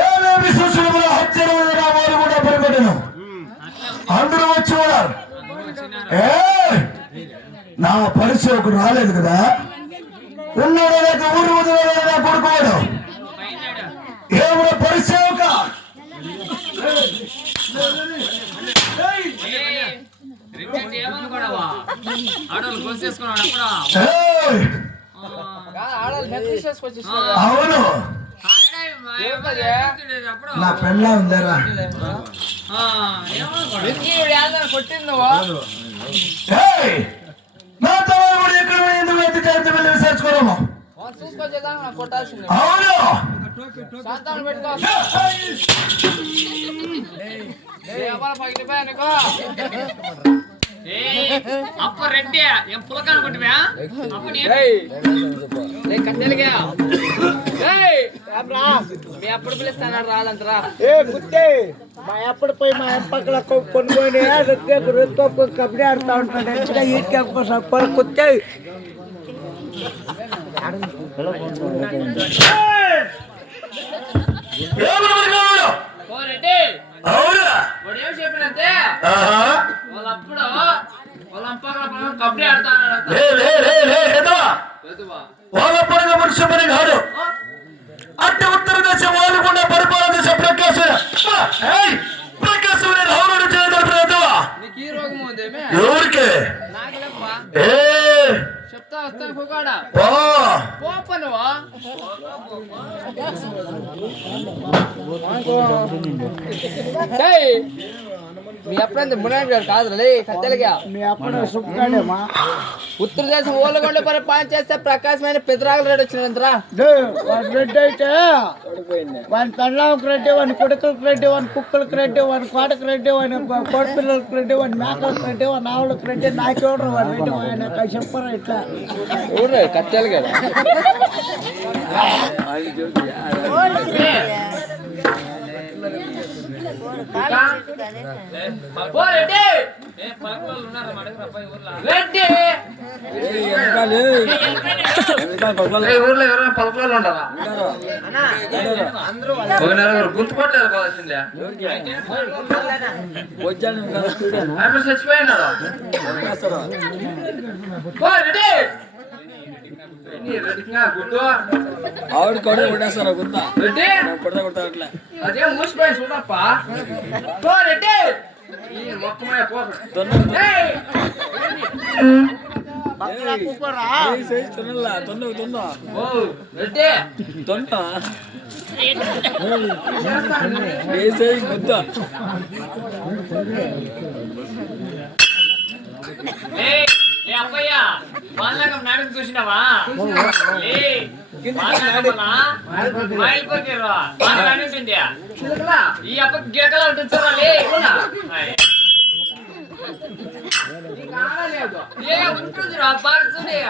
ఏమేమి సూచనలు హత్యలు నామాలు కూడా పరిపడను అందరూ వచ్చేవారు. నా పరిచయకు రాలేదు కదా, ఉన్నాడు లేక ఊరు వదిలేదు నా కొడుకోడు ఏమో పరిచయక అవును నా పెళ్ళ ఉందరా కొట్టింది నా తమ్ముడు ఎక్కడ ఎందుకు ఎత్తి వెళ్ళి విసారించుకోరాము. అవును అప్ప రెడ్డి ఏం పులకాను కొట్టివా కట్టెలుగా మీ అప్పుడు పిలుస్తాను రాలంతరా కుట్టే మా ఎప్పుడు పోయి మా పక్కల కొనుక్కొని కబడ్డీ ఆడుతూ ఉంటాడు ఈట్ కుట్టే ఏం చెప్పినంతే వాళ్ళప్పుడు వాళ్ళ కబడ్డీ ఆడుతాడు వాళ్ళ పరంగా మనిషి పని కాదు. అంటే ఉత్తర దేశ వాళ్ళు కూడా పరిపాలన చేసే ప్రకాశం ఎవరికి చెప్తా వస్తాను పోకాడా పోపనువా మీ అప్పుడు మునాడు కాదులే కత్తెలుగా మీ అప్పుడు సుఖాడేమా ఉత్తర దేశం ఓలగొండ పరిపాలన చేస్తే ప్రకాశమైన పెద్దరాగల రెడ్డి వచ్చినంతరా వాడి రెడ్డి అయితే వాని పెళ్ళాంకి రెడ్డి వాని కొడుకులకు రెడ్డి వాని కుక్కలకు రెడ్డి వాని కోటకు రెడ్డి వాని కోడిపిల్లలకు రెడ్డి వాని మేకలకు రెడ్డి వాని ఆవులకు రెడ్డి నాకెవడరు వాడి రెడ్డి ఆయన చెప్పరా ఇట్లా ఊరే కత్తెలు కదా ఊర్లో ఎవరైనా పలుకులలో ఉంటారా గుర్తుపట్టలేదు కావాల్సిందే చచ్చిపోయినాడు ఆవిడ కూడా కొట్టేస్తారా గుర్తా కొడతా కొడతా అట్లా అదే మూసిపోయి చూడప్పా అబ్బయ్యా వాళ్ళగా నాడుకు చూసినావా ఈ అప్ప గిరకలా ఉంటుంది చూడాలి ఉంటుంది బాగా చూడే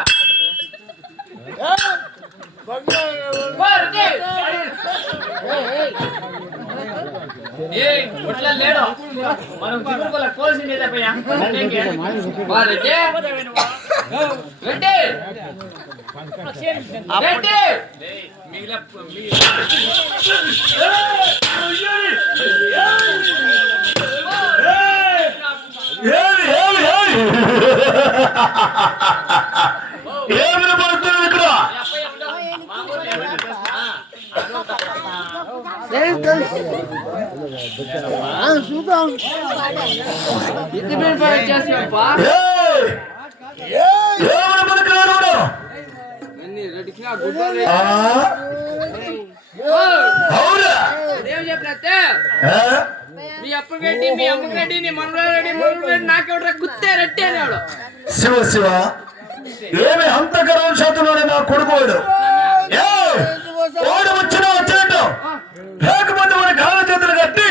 లేడు మనం తిరుగుల కోల్సింది ఏమి పడుతుంది ఇక్కడ ఏం చెప్పినట్టే మీ అప్ప రెడ్డి మీ అమ్మకి రెడ్డి నీ మనవడ రెడ్డి రెడ్డి నాకెవడ కుత్తే రెడ్డి అనేవాడు శివ శివ ఏమి హంతకరం శాతంలోనే నా కొడుకోడు ఓడి వచ్చినా వచ్చినట్టు లేకపోతే మన కాళ్ళ చేతులు కట్టి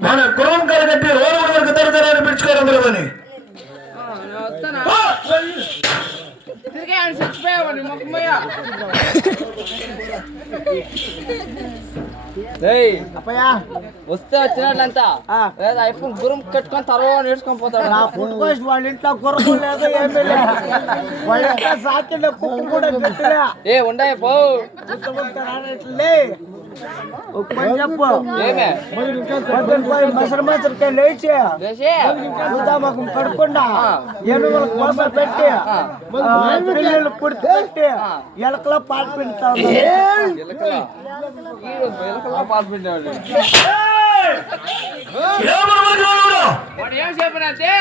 మన కులం కాలు కట్టి ఓడి వరకు తరతరాన్ని పిలుచుకోరు అందరూ అని తిరిగి ఆయన చచ్చిపోయావని మొక్కమయ్య వస్తే వచ్చినట్లంతా లేదా అయిపోయి గురం కట్టుకొని తర్వాత నేర్చుకొని పోతాడు నా పుట్టుకోసి వాళ్ళ ఇంట్లో గుర్రం లేదు ఏమీ లేదు వాళ్ళ ఇంట్లో సాకిన కుక్క కూడా గట్టిలే ఏ ఉండే పో చెప్పు ఏమే మసరు మసరికాయ లేచి ఉదామకం కడుకుండా ఎనుగుల కోసం పెట్టి పిల్లలు పుడితే పెట్టి ఎలకలో పాలు పిండుతా వాడు ఏం చెప్పినంటే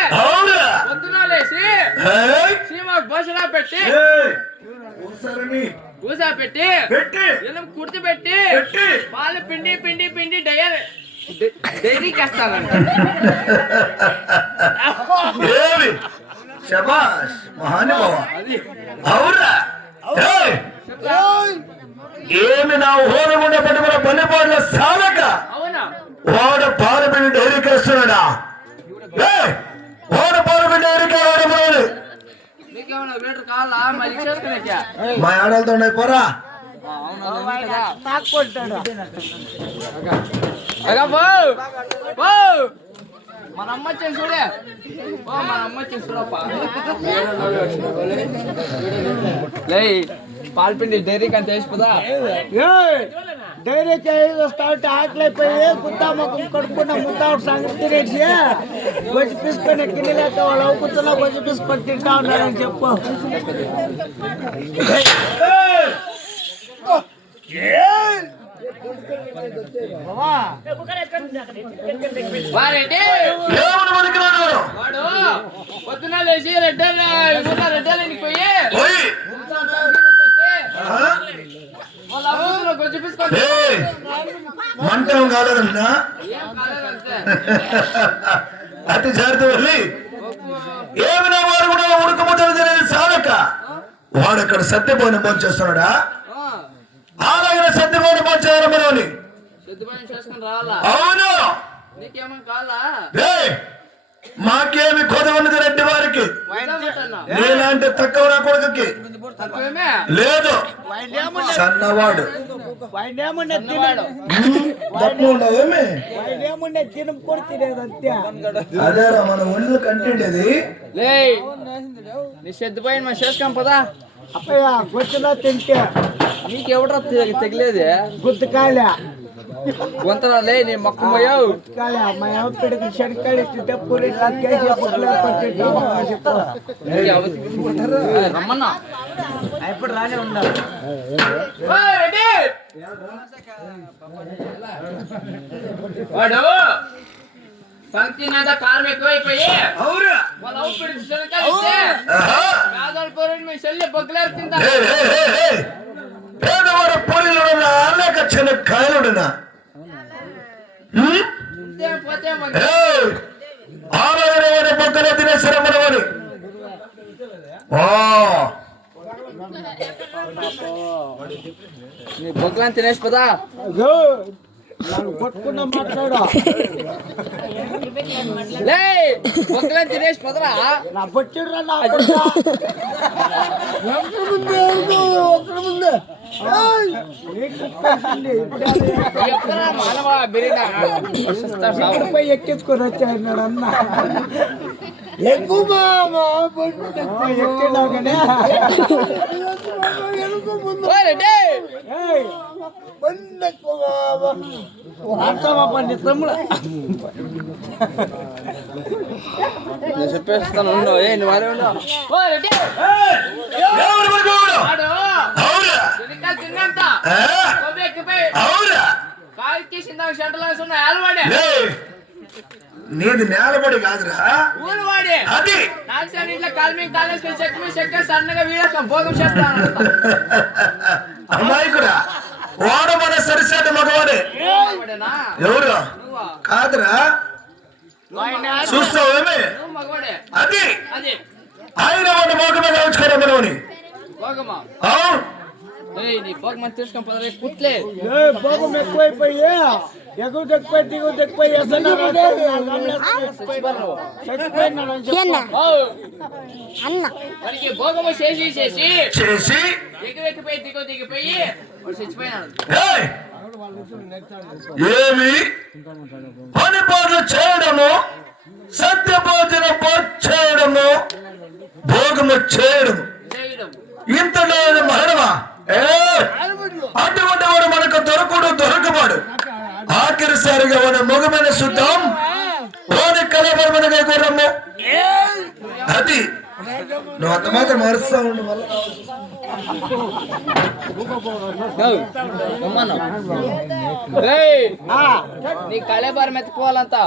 పొద్దున లేచి సీమకు బసలా పెట్టి ఊసా పెట్టి ఎలుపు కుర్తి పెట్టి పాలు పిండి పిండి పిండి డైరీకి వేస్తానంట ఏమి నా హోరముండ పట్టుకున్న పల్లెపాడుల సాలక వాడు పాలబిడ్డ డైరీకి వస్తున్నాడా వాడు పాలబిడ్డ డైరీకి వాడమని మా ఆడలతో ఉన్నాయి పోరా మన అమ్మ వచ్చి చూడే మన అమ్మ వచ్చి చూడప్పా పాల్పిండి డైరీ కంటే వేసిపోదా డైరీకి స్టార్ట్ ఆకలిపోయి గుద్దామకం కడుక్కున్న ముద్దా సంగతి తినేసి గొజ్జి పీసుకొని కింద లేక వాళ్ళు అవుకుతున్నా గొజ్జి పీసుకొని తింటా ఉన్నారని చెప్పు వాడు పొద్దున లేచి రెడ్డలకి పోయి వాళ్ళ కొంచెం చూపించుకోండి. ఏయ్, మంటం కాలేదన్నా ఏం కాలేదంతే. అతి జాగ్రత్త వెళ్ళి ఏమైనా వాడు కూడా ఉడకముద్దలు తినేది సాలక వాడక్కడ సత్యపోయిన భోంచేస్తున్నాడా? అలాగే సత్యపోయిన భోంచేయాలి మనని. సిద్ధపడి చేసుకుని రావాలా? అవును. నీకేమో కావాలా? ఏయ్, మాకేమి కొద ఉన్నది రెడ్డి వారికి, నేనంటే తక్కువ నా కొడుకుకి తక్కువేమే లేదు. సన్నవాడు తక్కువ ఉండవేమి? తినం కూడా తినేదంతే. అదేరా మన ఒళ్ళు కంటేది. లే నీ సిద్ధపోయిన మనం చేసుకోం పదా. అప్పయ్య గుర్తులో తింటే నీకెవడరా తెగలేదే? గుర్తుకాలే గొంతరా లే నీ మొక్క పోయావు. కాలే మా పిడికి శనకాయలు తింటే పూరి కేజీ రమ్మన్నా ఇప్పుడు రానే ఉన్నారు. వాడు పంక్తినంత కాలం ఎక్కువైపోయి వాళ్ళ అవు పిడికి శనకాయలు ఇస్తే పేదల పూరి మీ చెల్లి బొగ్గులారు తింటా. పేదవాడు పూరిలో అనేక చిన్న కాయలుడునా పోతే ఆరోగ్య పక్కన తినేసరి మనవని. నీ బొగ్గులను తినేసి పదా. నన్ను కొట్టుకున్నా మాట్లాడా లే బొగ్గులను తినేసి పదరా. నా బొచ్చుడ్రా నా ఎప్పుడరా మానవ బిర్యానీ ఎక్కించుకొని వచ్చాడు అన్న ఎక్కువ ఎక్కినాకనే పండి తమ్ముడు నేను చెప్పేస్తాను. తిన్నంత కాలికి సిందా షంటలో అలవాడే నీది నేలబడి కాదురా ఊరు వాడే. అది నాలుగు ఇంట్లో కాలమీ కాలేజ్ చెక్క సన్నగా వీడకం భోగం చేస్తాను. అమ్మాయికుడా వాడు మన సరిసేట మగవాడే. ఎవరు కాదురా చూస్తావేమి? మగవాడే అది అది ఆయన వాడు మోగమే కావచ్చుకోరా మనవని. భోగమా అవును. నీ భోగమని తీసుకొని పదవి కుట్లే భోగం ఎక్కువైపోయి ఎగువ ఎక్కువ దిగువ ఎక్కువ మనకి భోగము చేసి చేసి చేసి ఎగువెక్కిపోయి దిగిపోయి చచ్చిపోయినాడు. ఏమి పని పనులు చేయడము, సత్య భోజన చేయడము, భోగము చేయడము ఇంత మరణమా? అటువంటి వాడు మనకు దొరకవాడు. ఆఖరిసారిగా వాడు మొగమైన శుద్ధం ఓని కలబరమనగా గుర్రము. అది నువ్వు అంత మాత్రం మరుస్తా ఉండు. నీ కళేబారం ఎత్తుకోవాలంతా.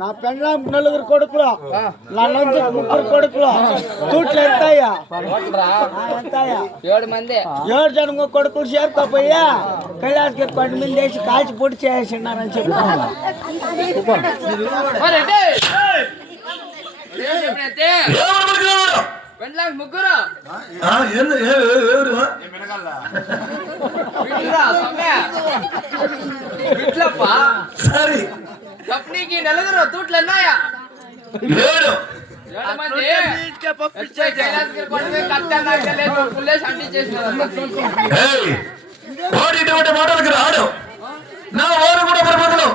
నా పెళ్ళాం నలుగురు కొడుకులు, నా లంచ్ ముగ్గురు కొడుకులు, తూట్లు ఎంతయ్యా? 7 మంది 7 జనం కొడుకులు చేరుకోపోయా కైలాసకి 10 మంది వేసి కాల్చి పొడి చేసినారని చెప్పి ముగ్గురు సరే కంపెనీకి నలుగురు తూట్లు ఎన్నాయా? 7 మంది వాడు ఇటువంటి మాటలకి రాడు. నా వారు కూడా ప్రబోధలు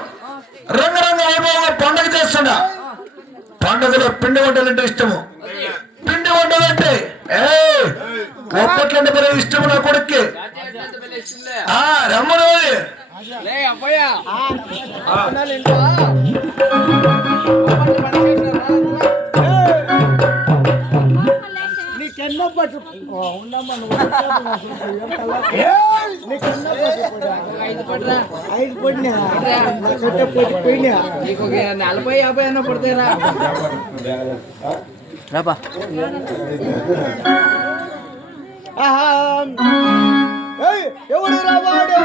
రంగరంగ వైభవంగా పండుగ చేస్తున్నా. పండుగలో పిండి వంటలు అంటే ఇష్టము. పిండి వంటలు అంటే ఒప్పట్లంటే మరి ఇష్టము నా కొడుక్కి. రమ్మను అబ్బాయా నీకెన్నో పట్టు ఉండమ్మా 5 పడినా పోయినా 40-50 అన్న పడతాయిరా. ఎవడు రావాడు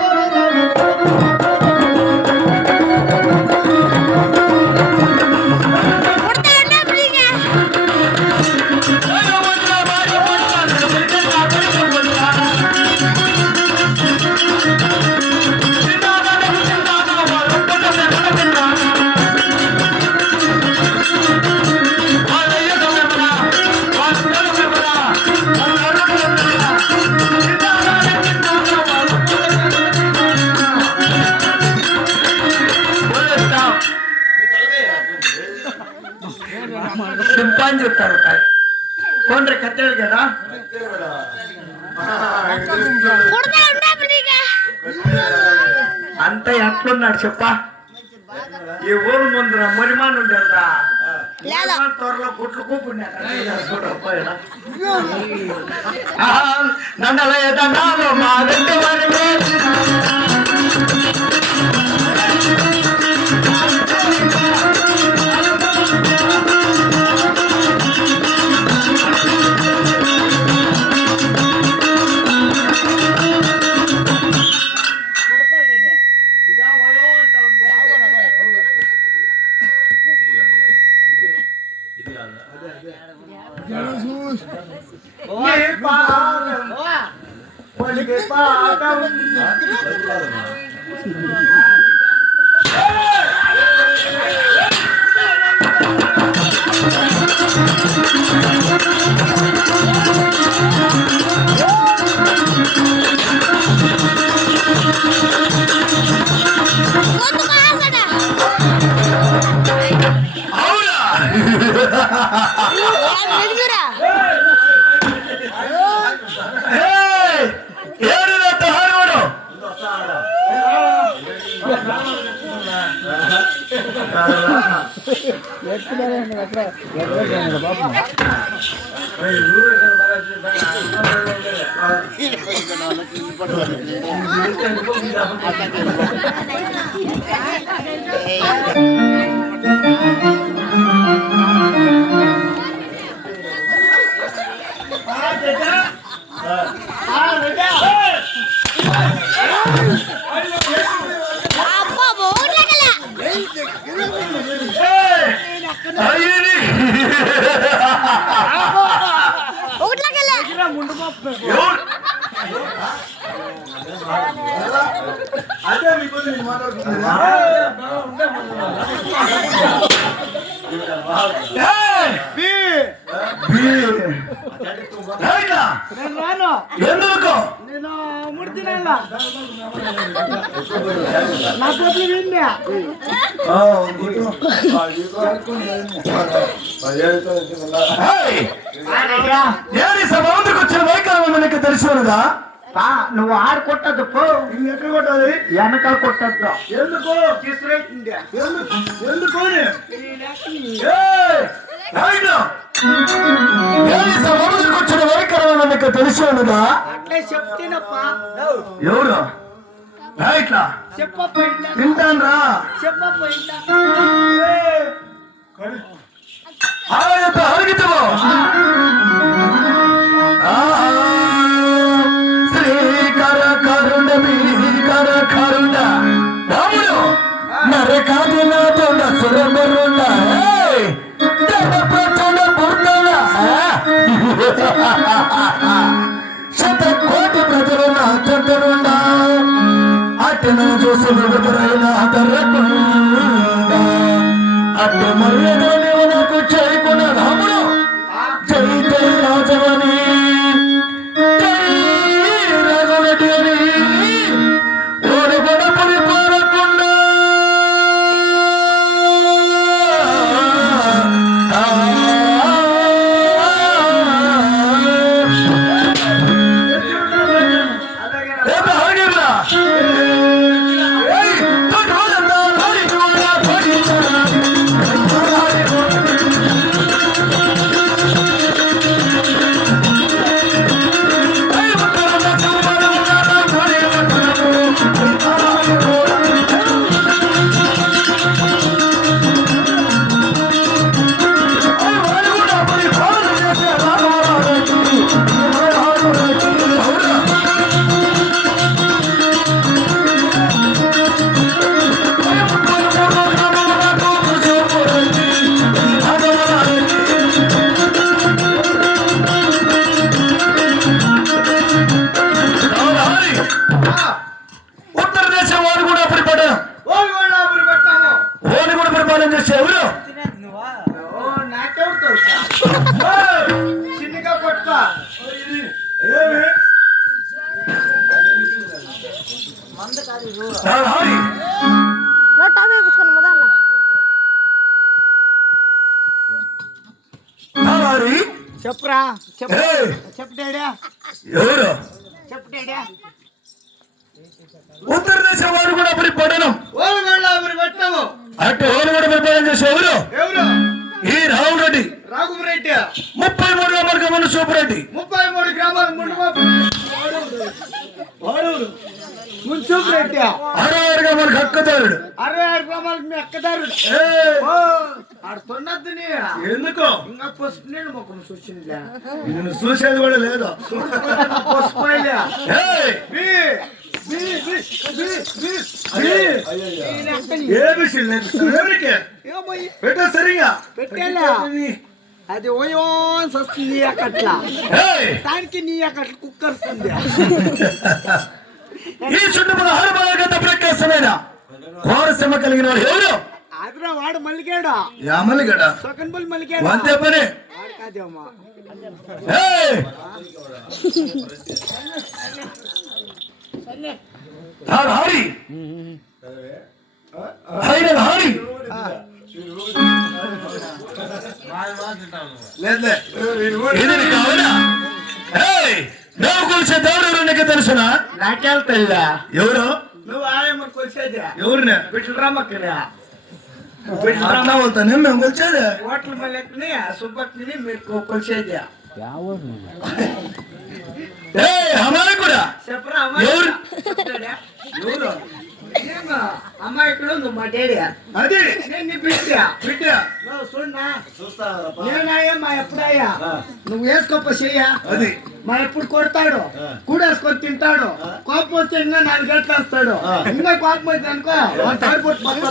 సింపాన్ చెప్తారు కొండ్రి కత్తెలు కదా అంత ఎట్లున్నాడు చెప్పా ఈ ఊరు ముందర మురిమాన్ ఉండేదా త్వరలో గుట్లు కూపుండే మా రెండు వారికి ఎందుకు నేను మూడు తినాలా నా కోట్లు విన్నా సభకు వచ్చిన వైఖరి మనకి తెలిసినదా నువ్వు ఆడు కొట్టద్దు పో ఎక్కడ కొట్టదు వెనకాల కొట్టద్దు ఎందుకు ఎందుకు వచ్చిన వైఖరి మనకి తెలిసినదా అట్లే చెప్తేనప్పా ఎవరు ఇట్లా తింటాను రా అడిగితావు శ్రీకర కరుణ మీకర కరుణ రాముడు నరకాది నాతోడ సురమరుణ ప్రచండ పూర్ణ శత కోటి ప్రజలు నా చెంతరుండా అట్టను చూసి విడుదలైన దొరకుండా అట్ట మర్యాద నీవు నాకు చేయకున్న రాముడు జై జై రాజవని జై రఘువటి అని ఓడి గొడపడి పారకుండా మనిషి ఎవరు? నాకెవరు తెలుసా? చిన్నగా కొట్టుకో. నరహరి నరహరి చెప్పురా ఏయ్, చెప్పు డాడీ ఎవరు? చెప్పు డాడీ. ఉత్తర దేశం వారు కూడా పరిపాలనం ఓలగొండ పెట్టాము. అటు వాళ్ళు కూడా పరిపాలన చేసే ఎవరు? ఎవరు? ఈ రావురెడ్డి. రాఘురెడ్డి 33 గ్రామాలకు సూపరెడ్డి. 33 గ్రామాల మున్సూపరెడ్డి. 66 గ్రామాలకు హక్కుదారుడు. 66 గ్రామాలకు మీ అక్కదారుడు. ఆడుతున్నది ఎందుకు ఇంకా పసుపు నేను ముఖం చూసింది. నిన్ను చూసేది కూడా లేదు. పసుపు ఏయ్, పెట్ట సరిగా పెట్టేలా అది ఓయో వస్తుంది అక్కట్లా. దానికి నీ అక్కట్ల కుక్కర్స్తుంది. ఈ చుట్టుపక్కల ఆరుబాగంత ప్రకాశమైన కోరసీమ కలిగిన వాడు ఎవరు? ఆగ్రా వాడు మల్లిగాడు. మల్లిగడ సొకన్పల్లి మల్లిగాడు. అంతే పని. వాడు కాదేమో. ఏయ్, హరి హరి హరి ఇది కావాలా? ఏయ్, నువ్వు కొలిసే దేవుడు నీకు తెలుసునా? నాకెళ్తా ఎవరు? నువ్వు ఆయమ్మ కొలిసేది ఎవరిని? బిడ్డరామక్కడా అట్లా అవుతానే మేము కొలిచేది. హోటల్ మల్లెక్కని సుబ్బక్ని మీరు కొలిసేది. ఏ అమ్మాయి కూడా చెప్పరా ఎవరు? ఎవరు? అమ్మాయి ఇక్కడ ఉంది మా డాడీ. అది నేను నీ బిడ్డ బిడ్డ. నువ్వు చూడనా నేనాయా మా ఎప్పుడయ్యా నువ్వు వేసుకోప చెయ్యా. అది మా ఎప్పుడు కొడతాడు కూడేసుకొని తింటాడు. కోపం వస్తే ఇంకా 4 గంటలు వస్తాడు. ఇంకా కోపం వచ్చి అనుకో తాడిపోటు పక్క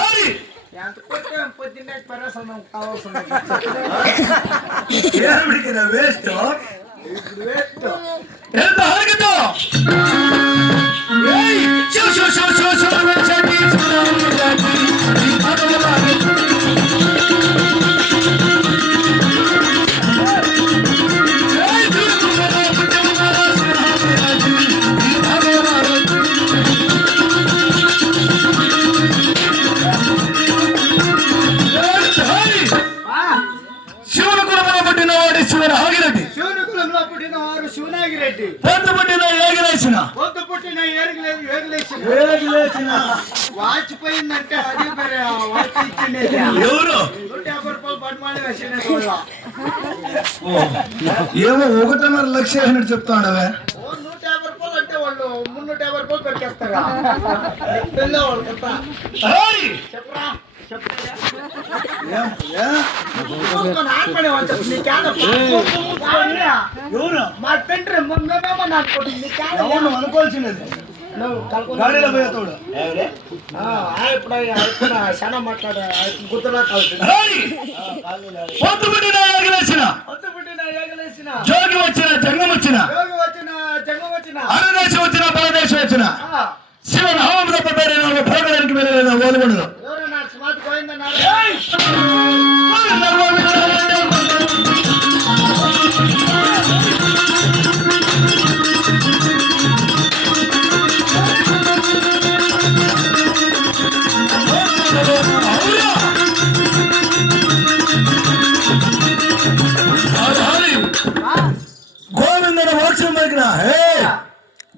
హరి ఎంత కొట్టే పొద్దున్నే పరేసనం కావాల్సిన ఏమిడికి వేస్ట్ ఇప్పుడు వేస్ట్. ఎంత హరికతో శివుని కులంలో పుట్టినవాడు శివుని ఆగిరెడ్డి. శివుని కులంలో పుట్టిన వారు శివనాగిరెడ్డి. పొద్దు పుట్టిన ఏగిలేసిన పొద్దు పుట్టిన ఏగులేసిన వాచిపోయిందంటే అది మరి వాచి ఇచ్చిండేది. ఎవరు? 150 రూపాయలు పట్టుమాలి వేసిండే. ఏమో 1.5 లక్ష అని చెప్తాడవే. 150 రూపాయలు అంటే వాళ్ళు 350 రూపాయలు పెట్టేస్తారా? వాళ్ళు కొత్త చెప్పరా మా తండ్రి ముందేమో నాకు అనుకోవాల్సినది గాడిలో పోయేతోడు. ఇప్పుడు చాలా మాట్లాడా గుర్తులా కలిసి పొద్దు పుట్టిన ఏగిలేసిన జోగి వచ్చిన జంగం వచ్చిన అరదేశం వచ్చిన పరదేశం వచ్చిన శివ నామం తప్ప పేరు భోగడానికి వెళ్ళలేదు ఓలుగొండలో. గోవిందన మోక్షం పలికిన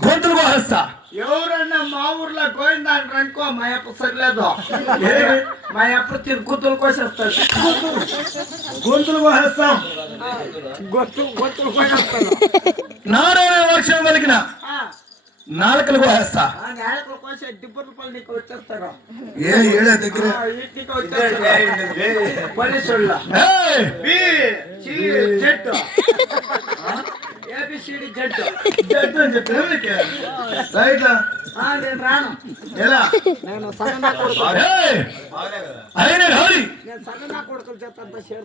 గొంతులు కోహేస్తా. ఎవరన్నా మా ఊర్లో గోవిందా అనుకో మా అప్ప సరిలేదు. మా అప్ప తిరుగుతులు కోసేస్తాడు. గొంతులు కోహేస్తాం. గొంతులు కోసేస్తాడు. నారాయణ మోక్షం పలికిన నాలుకలు కోహేస్తా. నేలకు కోసే 70 రూపాయలు నీకు వచ్చేస్తారు. ఏడా దగ్గర ఇంటికి వచ్చేస్తారు పోలీసుల జట్టు ABCD జట్టు అని చెప్పి నేను రాను. ఎలా నేను సగనా కొడుకు ఏయ్! ఆయన హరి నేను సగనా కొడుకుల చేత అంత షేర్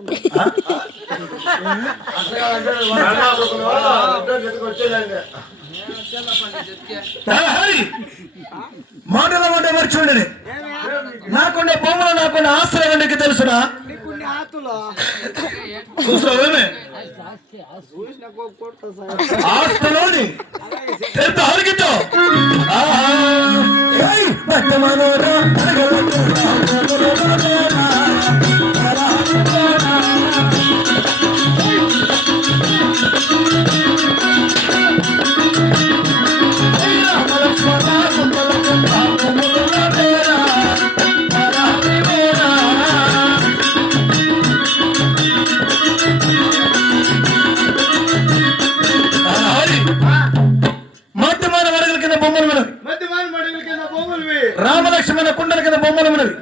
హరి మాటల మాట మర్చిపోండి నాకున్న భూములు నాకున్న ఆస్తులు నీకు తెలుసునా నీకున్ని ఆతులు చూసావేమే చూసిన కొడుకు సార్ ఆస్తులోని ఎంత హరికితో మధ్యమాన వరగల కింద బొమ్మలు ఉన్నవి రామలక్ష్మణ కుండల కింద బొమ్మలు ఉన్నవి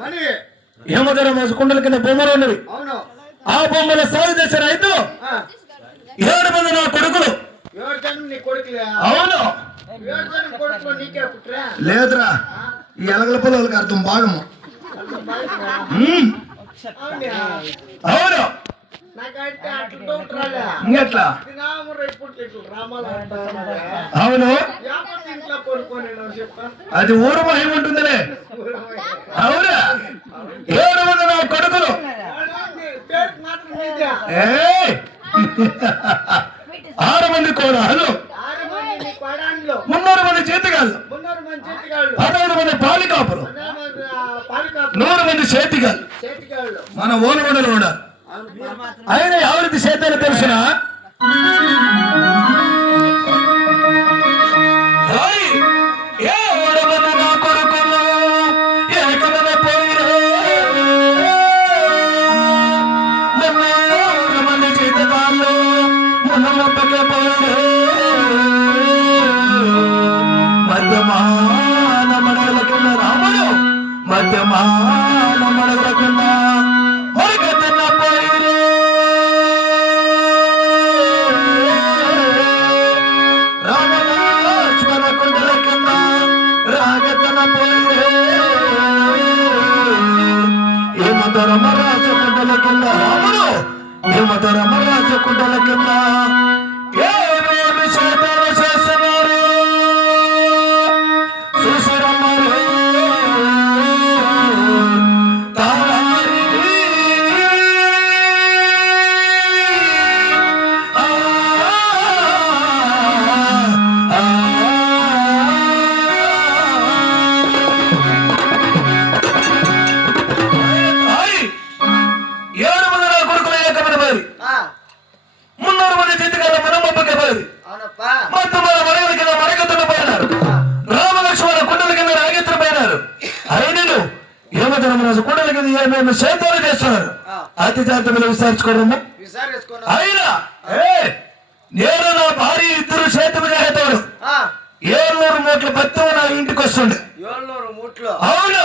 యమధర్మరాజు కుండల కింద బొమ్మలు ఉన్నవి ఆ బొమ్మల సాగు చేసే రైతు 7 మంది నా కొడుకులు అవును లేదురా ఈ ఎలగల పొలాలకు అర్థం భాగము అవును ఇంకెట్లా అవును అది ఊరు మహిమ ఉంటుందిలే అవునా 7 మంది నా కొడుకులు ఏయ్! 6 మంది కోడలు 300 మంది చేతిగాళ్ళు 15 మంది పాలికాపులు 100 మంది చేతిగాళ్ళు మన ఓనగొండలు ఉన్నారు ఆయన ఎవరికి చేతానో తెలుసునా మధ్యమాన మడగల కింద రాముడు మధ్యమాన మడగల కింద మరగతన పోయిరే రామలక్ష్మణ కుండల కింద రాగతన పోయిరే యమధర్మరాజ కుండల కింద రాముడు యమధర్మరాజ కుండల కింద ఏమేమి చేతాలు చేస్తున్నారు చూసిరమ్మరు తారీ ఏడు మంది నా కొడుకులు ఏకమైన బారి 300 మంది చేతికాల మనం ఒప్పకే బారి మొత్తం మరగల కింద మరగతున్న పోయినారు రామలక్ష్మణ కుండల కింద రాగెత్తున పోయినారు అయినను యమధర్మరాజు కుండల కింద ఏమేమి చేతాలు చేస్తున్నారు అతి జాగ్రత్త మీద విచారించుకోవడము అయినా నేను నా భార్య 2 చేతులు చేస్తాడు 700 మూట్ల బత్తు నా ఇంటికి వస్తుండే అవును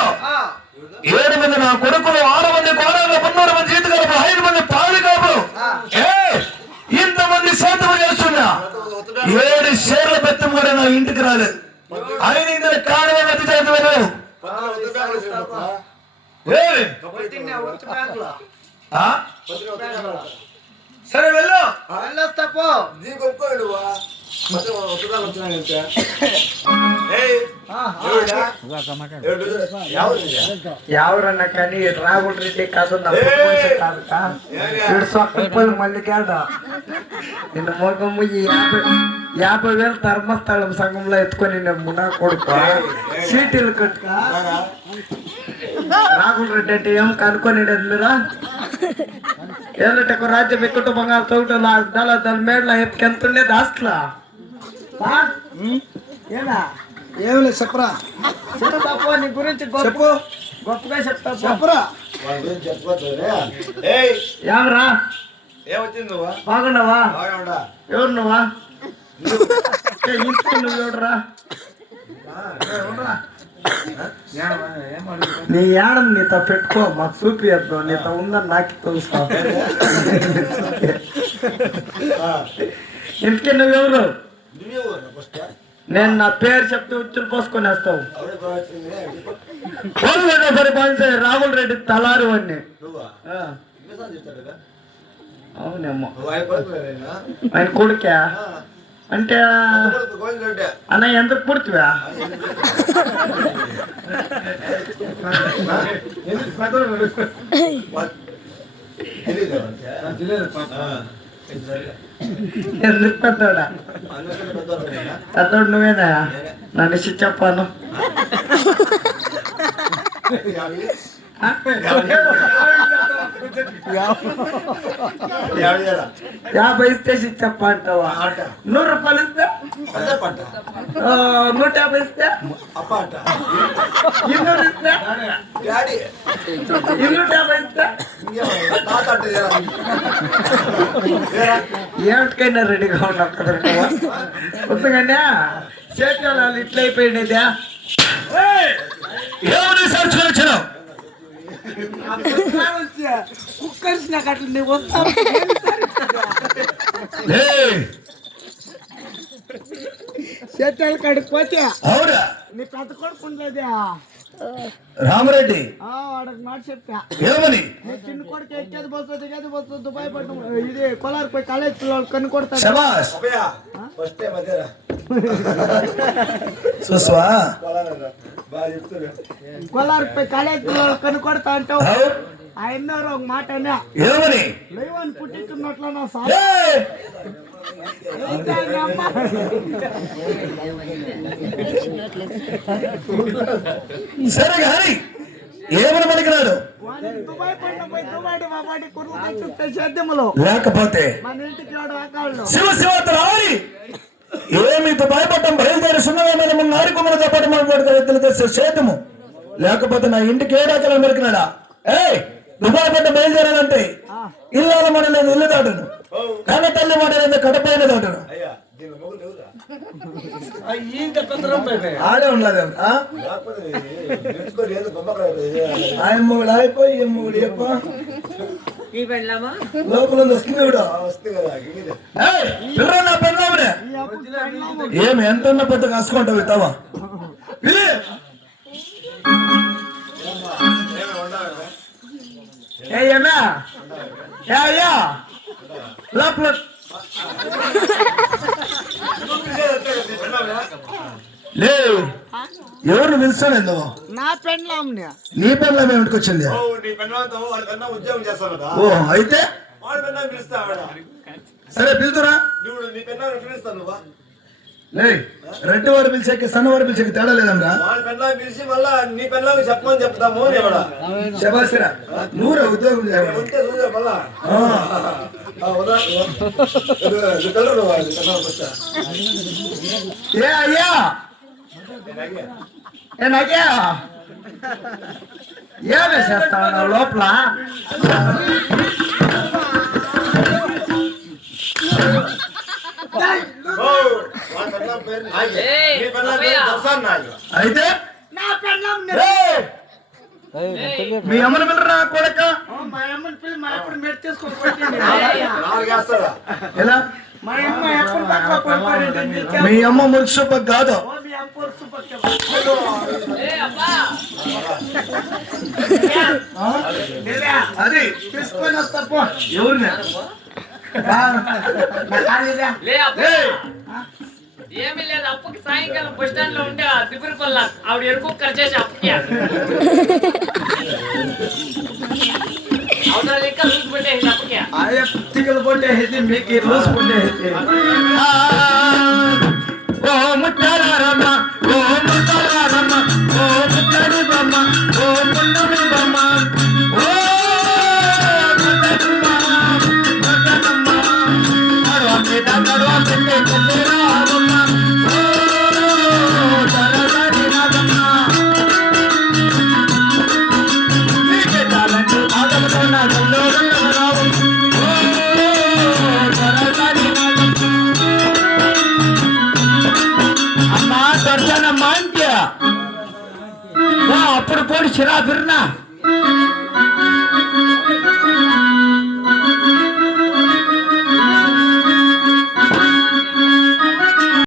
7 మంది నా కొడుకులు 6 మంది కోడలు 300 మంది చేతికాలు 5 మంది పాలికాపులు ఇంతమంది చేతులు చేస్తున్నా 7 షేర్ల బెత్తం కూడా నా ఇంటికి రాలేదు ఆయన ఇందులో కాడవ అతి జాగ్రత్త సరే వెళ్ళు వెళ్ళొస్తాపో ఎవరన్నా కానీ రాగుల్ రెడ్డి కాదు మళ్ళీ కాదా నిన్న మొగము 50,000 ధర్మస్థలం సంఘంలో ఎత్తుకొని నా కొడుకు సీటీలు కట్టుక రాగుల్ రెడ్డి అంటే ఏం కనుక్కొని మీరా ఏళ్ళటకు రాజ్యం ఎక్కువ బంగారు తోట దాని మేడల ఎంత ఉండేది హాస్టలా ఏం లేదు చెప్పరా చెప్తాపో నీ గురించి చెప్పు గొప్పగా చెప్తా చెప్పరా ఎవరా ఏమొచ్చింది నువ్వు బాగున్నావా బాగా ఎవరు నువ్వా ఇంటికి నువ్వు ఎవడరా నీ యాడం నీతో పెట్టుకో మాకు చూపియద్దు నీతో ఉందని నాకు తెలుసు ఇంటికి నువ్వెవరు నేను నా పేరు చెప్తే ఉచ్చులు పోసుకొని వేస్తావు. పరిపాలించే రాహుల్ రెడ్డి తలారు వాడిని. అవునేమో ఆయన కొడుకా అంటే అన్న ఎందుకు పుడుతువా? ఎందుకు పెద్దోడా? పెద్దోడు నువ్వేనా? నన్ను ఇచ్చి చెప్పాను. యాభై ఇస్తే చెప్ప అంటావా? 100 రూపాయలు ఇస్తే 150 ఇస్తే 200 ఇస్తే 250 ఇస్తే ఏమిటికైనా రెడీగా ఉన్నావు కదా కొత్తగానే చేతి ఇట్లా అయిపోయినదా? ఏమని సర్చుకొని వచ్చినావు? కుక్కర్స్ అట్లా నీకు వస్తావు. చేతాలు కాడికి పోతే అవునా నీ పెద్ద కొడుకు ఉండలేదా రామరెడ్డి? వాడికి మాట చెప్పా. ఏమని? నీ చిన్న కొడుకు ఎక్కేది బస్సు దుబాయ్ పట్నం ఇది కోలార్ పోయి కాలేజ్ పిల్లలు కన్ను కొడతాడు. శబాష్. చూసావా కోలార్ పోయి కాలేజ్ పిల్లలు కన్ను కొడతా అంటావు. ఆయన ఒక మాట అన్నా ఏమని? లేవని పుట్టించున్నట్లు నా సార్ ఏయ్! సరే హరి ఏమని పలికినాడు? దుబాయ్ పట్నం పోయి దుబాయ్ మా బాడీ కుర్రు తెచ్చిస్తే సేద్యములో లేకపోతే మన ఇంటికి రాడు ఆకాళ్ళు శివ శివరారి ఏమి భయపడటం బయలుదేరుస్తున్నవేమైనా మన నారికొమ్మలతో పాటు మాట్లాడుతూ వ్యక్తులు తెచ్చే చేతము లేకపోతే నా ఇంటికి ఏడాకలను మెరికినాడా? ఏయ్ దుబాయ్ పట్ట బయలుదేరాలంటే ఇల్లాల మడలేదు ఇల్లు దాటును, కన్న తల్లి మడలేదు కడపైన దాటును. ఆడే ఉండదు ఆయన మొగుడు అయిపోయి ఈ మొగుడు ఎక్కువ లోపల నా పెన్నామనే ఏమి ఎంత ఉన్న పెద్ద కాసుకుంటావు ఇస్తావా? ఏమా అయ్యా లోపల లే ఎవరు పిలుస్తాను ఎందుకు? నా పెండ్లాంని నీ పెళ్ళ ఏమిటికి వచ్చింది? ఓ అయితే సరే పిలుతురా. లే రెడ్డి వాడు పిలిచాకి సన్నవాడు పిలిచాకి తేడా లేదమ్మా. శబాసిరా నువ్వురా ఉద్యోగం ఏ అయ్యా ఏనయ్యా ఏమే చేస్తావు లోపల? అయితే మీ అమ్మని పిల్లరా కొడక? మా అమ్మని పిల్లి మా అప్పుడు మెట్ చేసుకోవాలి. ఎలా? మీ అమ్మ మురుసు కాదు, అది తీసుకొని వస్తా. ఎవరిని? ఏమీ లేదు. అప్పుకి సాయంకాలం బస్ స్టాండ్ లో ఉంటే దిగురు పల్ల ఆవిడ ఎరుకు ఖర్చేసి అప్పుకి అవతల లెక్క లూజ్ పెట్టేసి అప్పుకి తిక్కలు కొట్టేసి మీకు రోజు కొట్టేసి ఓ ముట్టారమ్మ ఓ ముట్టారమ్మ ఓ ముట్టడి బొమ్మ ఓ ముట్టడి బొమ్మ ఓ అప్పుడు పోడి చిరా బిర్నా